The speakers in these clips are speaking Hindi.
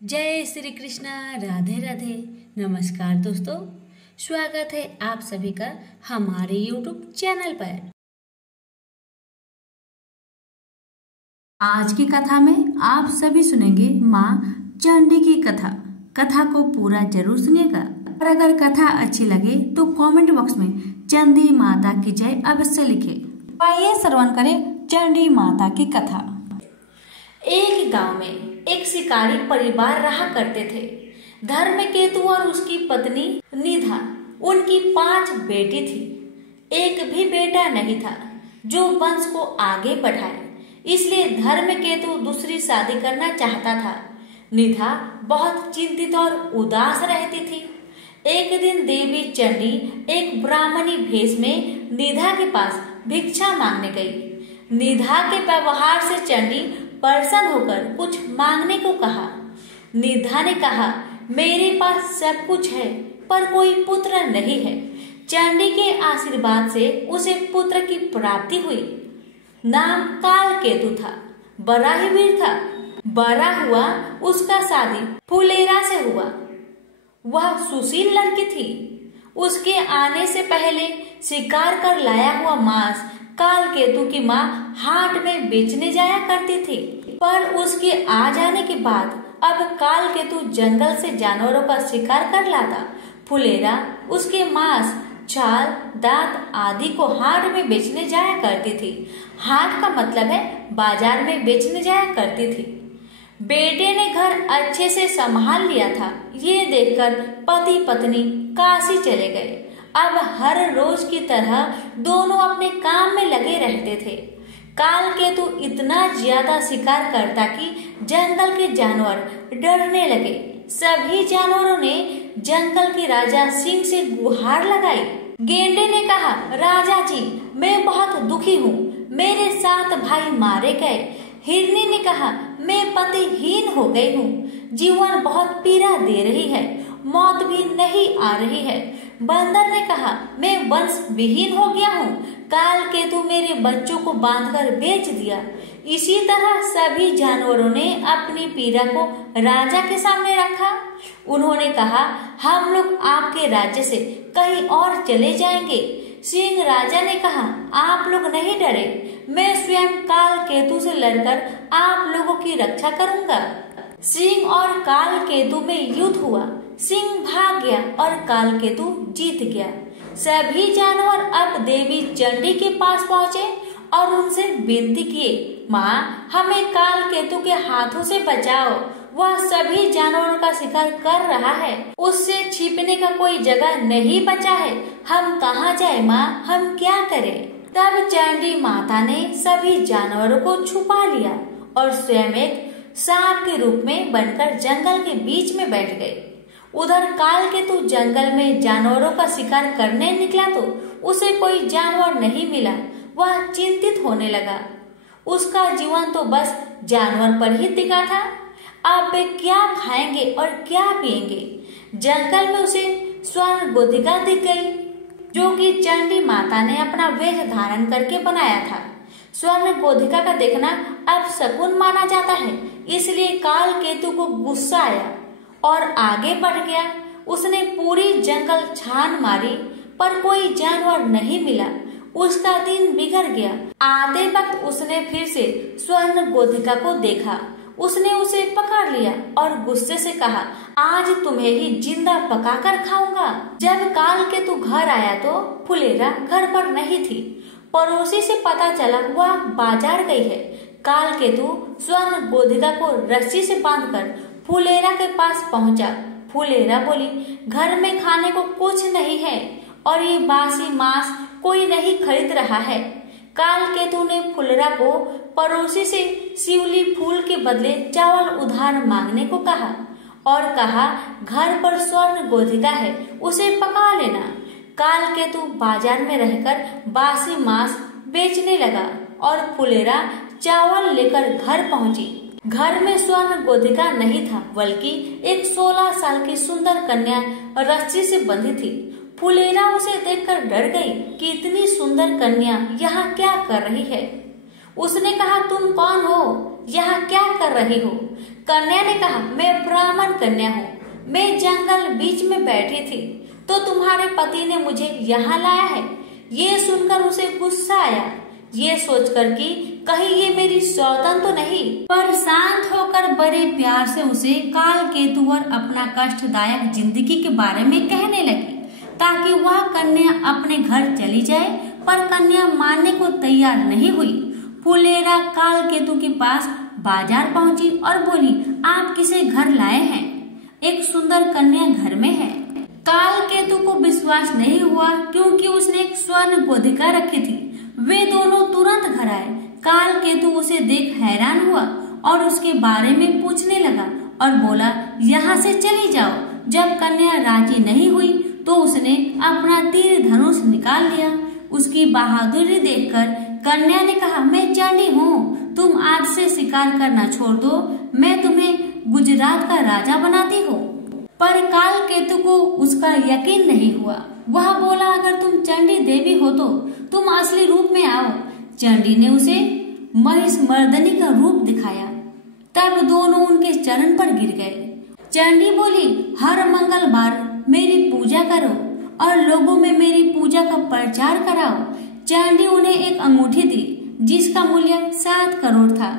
जय श्री कृष्णा। राधे राधे। नमस्कार दोस्तों, स्वागत है आप सभी का हमारे YouTube चैनल पर। आज की कथा में आप सभी सुनेंगे माँ चंडी की कथा। कथा को पूरा जरूर सुनिएगा और अगर कथा अच्छी लगे तो कमेंट बॉक्स में चंडी माता की जय अवश्य लिखें। आइए श्रवण करें चंडी माता की कथा। एक गांव में एक शिकारी परिवार रहा करते थे। धर्मकेतु और उसकी पत्नी निधा, उनकी 5 बेटी थी। एक भी बेटा नहीं था जो वंश को आगे बढ़ाए, इसलिए धर्मकेतु दूसरी शादी करना चाहता था। निधा बहुत चिंतित और उदास रहती थी। एक दिन देवी चंडी एक ब्राह्मणी भेष में निधा के पास भिक्षा मांगने गई। निधा के व्यवहार से चंडी प्रसन्न होकर कुछ मांगने को कहा। निधा ने कहा, मेरे पास सब कुछ है पर कोई पुत्र नहीं है। चंडी के आशीर्वाद से उसे पुत्र की प्राप्ति हुई। नाम कालकेतु था, बड़ा ही वीर था। बड़ा हुआ उसका शादी फुलेरा से हुआ। वह सुशील लड़की थी। उसके आने से पहले शिकार कर लाया हुआ मांस कालकेतु की माँ हाट में बेचने जाया करती थी, पर उसके आ जाने के बाद अब कालकेतु जंगल से जानवरों का शिकार कर लाता। फुलेरा उसके मांस, छाल, दांत आदि को हाट में बेचने जाया करती थी। हाट का मतलब है बाजार में बेचने जाया करती थी। बेटे ने घर अच्छे से संभाल लिया था। ये देखकर पति पत्नी काशी चले गए। अब हर रोज की तरह दोनों अपने काम में लगे रहते थे। कालकेतु इतना ज्यादा शिकार करता कि जंगल के जानवर डरने लगे। सभी जानवरों ने जंगल के राजा सिंह से गुहार लगाई। गेंडे ने कहा, राजा जी, मैं बहुत दुखी हूँ, मेरे 7 भाई मारे गए। हिरनी ने कहा, मैं पतिहीन हो गई हूँ, जीवन बहुत पीड़ा दे रही है, मौत भी नहीं आ रही है। बंदर ने कहा, मैं वंश विहीन हो गया हूँ, कालकेतु मेरे बच्चों को बांधकर बेच दिया। इसी तरह सभी जानवरों ने अपनी पीड़ा को राजा के सामने रखा। उन्होंने कहा, हम लोग आपके राज्य से कहीं और चले जाएंगे। सिंह राजा ने कहा, आप लोग नहीं डरे, मैं स्वयं कालकेतु से लड़कर आप लोगों की रक्षा करूंगा। सिंह और कालकेतु में युद्ध हुआ। सिंह भाग गया और कालकेतु जीत गया। सभी जानवर अब देवी चंडी के पास पहुँचे और उनसे विनती किए, माँ, हमें कालकेतु के हाथों से बचाओ। वह सभी जानवरों का शिकार कर रहा है, उससे छिपने का कोई जगह नहीं बचा है। हम कहाँ जाए माँ, हम क्या करें? तब चंडी माता ने सभी जानवरों को छुपा लिया और स्वयं एक सांप के रूप में बनकर जंगल के बीच में बैठ गई। उधर कालकेतु जंगल में जानवरों का शिकार करने निकला तो उसे कोई जानवर नहीं मिला। वह चिंतित होने लगा। उसका जीवन तो बस जानवर पर ही टिका था। अब वे क्या खाएंगे और क्या पिएंगे? जंगल में उसे स्वर्ण गोधिका दिख गई, जो कि चंडी माता ने अपना वेश धारण करके बनाया था। स्वर्ण गोधिका का देखना अब शकुन माना जाता है, इसलिए कालकेतु को गुस्सा आया और आगे बढ़ गया। उसने पूरी जंगल छान मारी पर कोई जानवर नहीं मिला। उसका दिन बिगड़ गया। आते वक्त उसने फिर से स्वर्ण गोधिका को देखा। उसने उसे पकड़ लिया और गुस्से से कहा, आज तुम्हें ही जिंदा पकाकर खाऊंगा। जब कालकेतु घर आया तो फुलेरा घर पर नहीं थी। पड़ोसी से पता चला वह बाजार गई है। कालकेतु स्वर्ण गोधिका को रस्सी से बांधकर फुलेरा के पास पहुंचा। फुलेरा बोली, घर में खाने को कुछ नहीं है और ये बासी मांस कोई नहीं खरीद रहा है। कालकेतु ने फुलेरा को पड़ोसी से शिवली फूल के बदले चावल उधार मांगने को कहा और कहा, घर पर स्वर्ण गोधिका है, उसे पका लेना। कालकेतु बाजार में रहकर बासी मांस बेचने लगा और फुलेरा चावल लेकर घर पहुंची। घर में स्वर्ण गोधिका नहीं था, बल्कि एक 16 साल की सुंदर कन्या रस्सी से बंधी थी। फुलेरा उसे देखकर डर गई कि इतनी सुंदर कन्या यहाँ क्या कर रही है। उसने कहा, तुम कौन हो? यहाँ क्या कर रही हो? कन्या ने कहा, मैं ब्राह्मण कन्या हूँ, मैं जंगल बीच में बैठी थी तो तुम्हारे पति ने मुझे यहाँ लाया है। ये सुनकर उसे गुस्सा आया, ये सोचकर कि कहीं ये मेरी सौतन तो नहीं, पर शांत होकर बड़े प्यार से उसे काल केतु और अपना कष्टदायक जिंदगी के बारे में कहने लगी ताकि वह कन्या अपने घर चली जाए, पर कन्या मानने को तैयार नहीं हुई। फुलेरा काल केतु के पास बाजार पहुंची और बोली, आप किसे घर लाए हैं? एक सुंदर कन्या घर में है। काल केतु को विश्वास नहीं हुआ क्योंकि उसने एक स्वर्ण गोधिका रखी थी। वे दोनों तुरंत घर आए। काल केतु उसे देख हैरान हुआ और उसके बारे में पूछने लगा और बोला, यहाँ से चली जाओ। जब कन्या राजी नहीं हुई तो उसने अपना तीर धनुष निकाल लिया। उसकी बहादुरी देखकर कन्या ने कहा, मैं चंडी हूँ, तुम आज से शिकार करना छोड़ दो, मैं तुम्हें गुजरात का राजा बनाती हूँ। पर काल केतु को उसका यकीन नहीं हुआ। वह बोला, अगर तुम चंडी देवी हो तो तुम असली रूप में आओ। चंडी ने उसे महिष मर्दनी का रूप दिखाया। तब दोनों उनके चरण पर गिर गए। चंडी बोली, हर मंगलवार मेरी पूजा करो और लोगों में मेरी पूजा का प्रचार कराओ। चंडी उन्हें एक अंगूठी दी जिसका मूल्य 7 करोड़ था।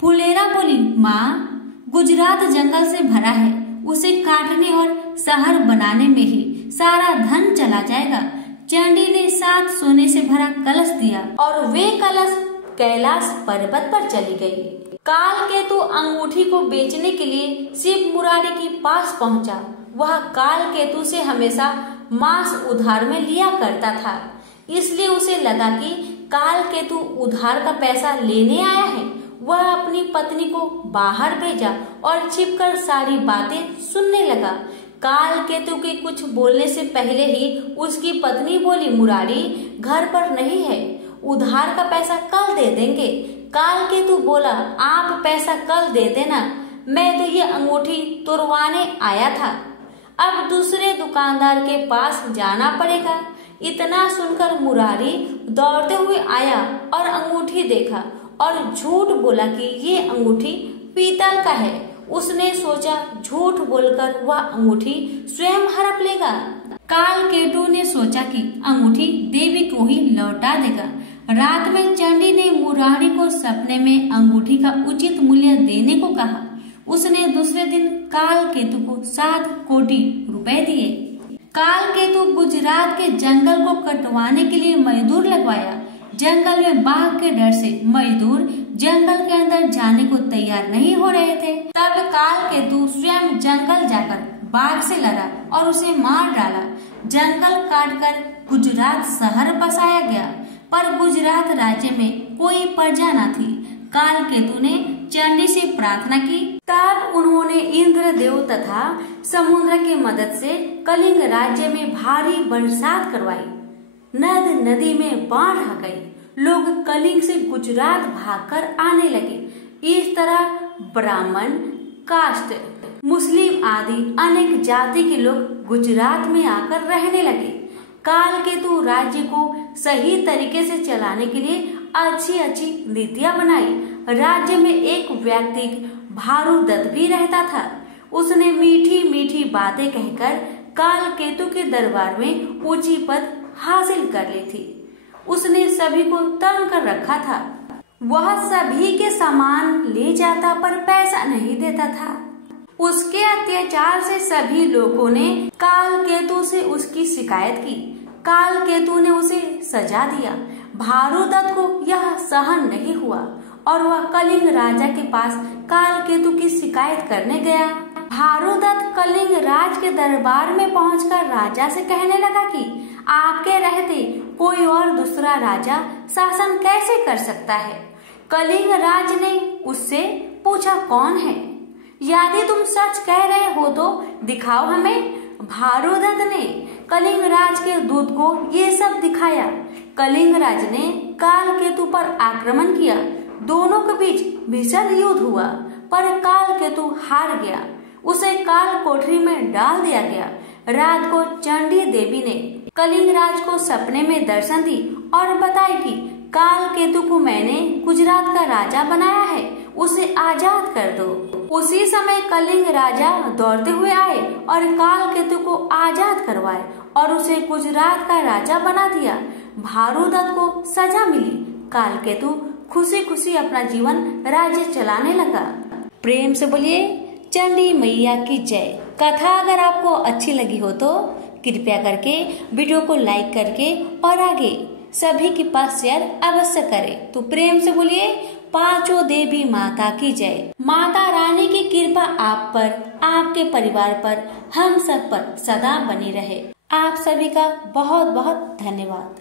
फुलेरा बोली, माँ, गुजरात जंगल से भरा है, उसे काटने और शहर बनाने में ही सारा धन चला जाएगा। चंडी ने 7 सोने से भरा कलश दिया और वे कलश कैलाश पर्वत पर चली गई। काल केतु अंगूठी को बेचने के लिए शिव मुरारी के पास पहुंचा। वह काल केतु से हमेशा मांस उधार में लिया करता था, इसलिए उसे लगा कि काल केतु उधार का पैसा लेने आया है। वह अपनी पत्नी को बाहर भेजा और छिपकर सारी बातें सुनने लगा। काल केतु के कुछ बोलने से पहले ही उसकी पत्नी बोली, मुरारी घर पर नहीं है, उधार का पैसा कल दे देंगे। काल केतु बोला, आप पैसा कल दे देना, मैं तो ये अंगूठी तुड़वाने आया था, अब दूसरे दुकानदार के पास जाना पड़ेगा। इतना सुनकर मुरारी दौड़ते हुए आया और अंगूठी देखा और झूठ बोला कि ये अंगूठी पीतल का है। उसने सोचा झूठ बोलकर वह अंगूठी स्वयं हड़प लेगा। काल केतु ने सोचा कि अंगूठी देवी को ही लौटा देगा। रात में चंडी ने मुरारी को सपने में अंगूठी का उचित मूल्य देने को कहा। उसने दूसरे दिन काल केतु को 7 कोटि रुपए दिए। काल केतु गुजरात के जंगल को कटवाने के लिए मजदूर लगवाया। जंगल में बाघ के डर से मजदूर जंगल के अंदर जाने को तैयार नहीं हो रहे थे। तब काल केतु स्वयं जंगल जाकर बाघ से लड़ा और उसे मार डाला। जंगल काटकर गुजरात शहर बसाया गया, पर गुजरात राज्य में कोई प्रजा न थी। काल केतु ने चंडी से प्रार्थना की। तब उन्होंने इंद्रदेव तथा समुद्र की मदद से कलिंग राज्य में भारी बरसात करवाई। नद नदी में बाढ़ आ गई। लोग कलिंग से गुजरात भागकर आने लगे। इस तरह ब्राह्मण, कास्ट, मुस्लिम आदि अनेक जाति के लोग गुजरात में आकर रहने लगे। काल केतु राज्य को सही तरीके से चलाने के लिए अच्छी अच्छी नीतियां बनाई। राज्य में एक व्यक्ति भारुदत्त भी रहता था। उसने मीठी मीठी बातें कहकर काल केतु के दरबार में ऊंची पद हासिल कर ली थी। उसने सभी को तंग कर रखा था। वह सभी के सामान ले जाता पर पैसा नहीं देता था। उसके अत्याचार से सभी लोगों ने काल केतु से उसकी शिकायत की। काल केतु ने उसे सजा दिया। भारुदत्त को यह सहन नहीं हुआ और वह कलिंग राजा के पास काल केतु की शिकायत करने गया। भारुदत्त कलिंग राज के दरबार में पहुंचकर राजा से कहने लगा कि आपके रहते कोई और दूसरा राजा शासन कैसे कर सकता है। कलिंग राज ने उससे पूछा, कौन है? यदि तुम सच कह रहे हो तो दिखाओ हमें। भारुदत्त ने कलिंग राज के दूत को ये सब दिखाया। कलिंग राज ने काल केतु पर आक्रमण किया। दोनों के बीच भीषण युद्ध हुआ, पर काल केतु हार गया। उसे काल कोठरी में डाल दिया गया। रात को चंडी देवी ने कलिंग राज को सपने में दर्शन दी और बताई कि काल केतु को मैंने गुजरात का राजा बनाया है। उसे आजाद कर दो। उसी समय कलिंग राजा दौड़ते हुए आए और कालकेतु को आजाद करवाए और उसे गुजरात का राजा बना दिया। भानुदत्त को सजा मिली। कालकेतु खुशी खुशी अपना जीवन राज्य चलाने लगा। प्रेम से बोलिए चंडी मैया की जय। कथा अगर आपको अच्छी लगी हो तो कृपया करके वीडियो को लाइक करके और आगे सभी के पास शेयर अवश्य करें। तो प्रेम से बोलिए पांचों देवी माता की जय। माता रानी की कृपा आप पर, आपके परिवार पर, हम सब पर सदा बनी रहे। आप सभी का बहुत बहुत धन्यवाद।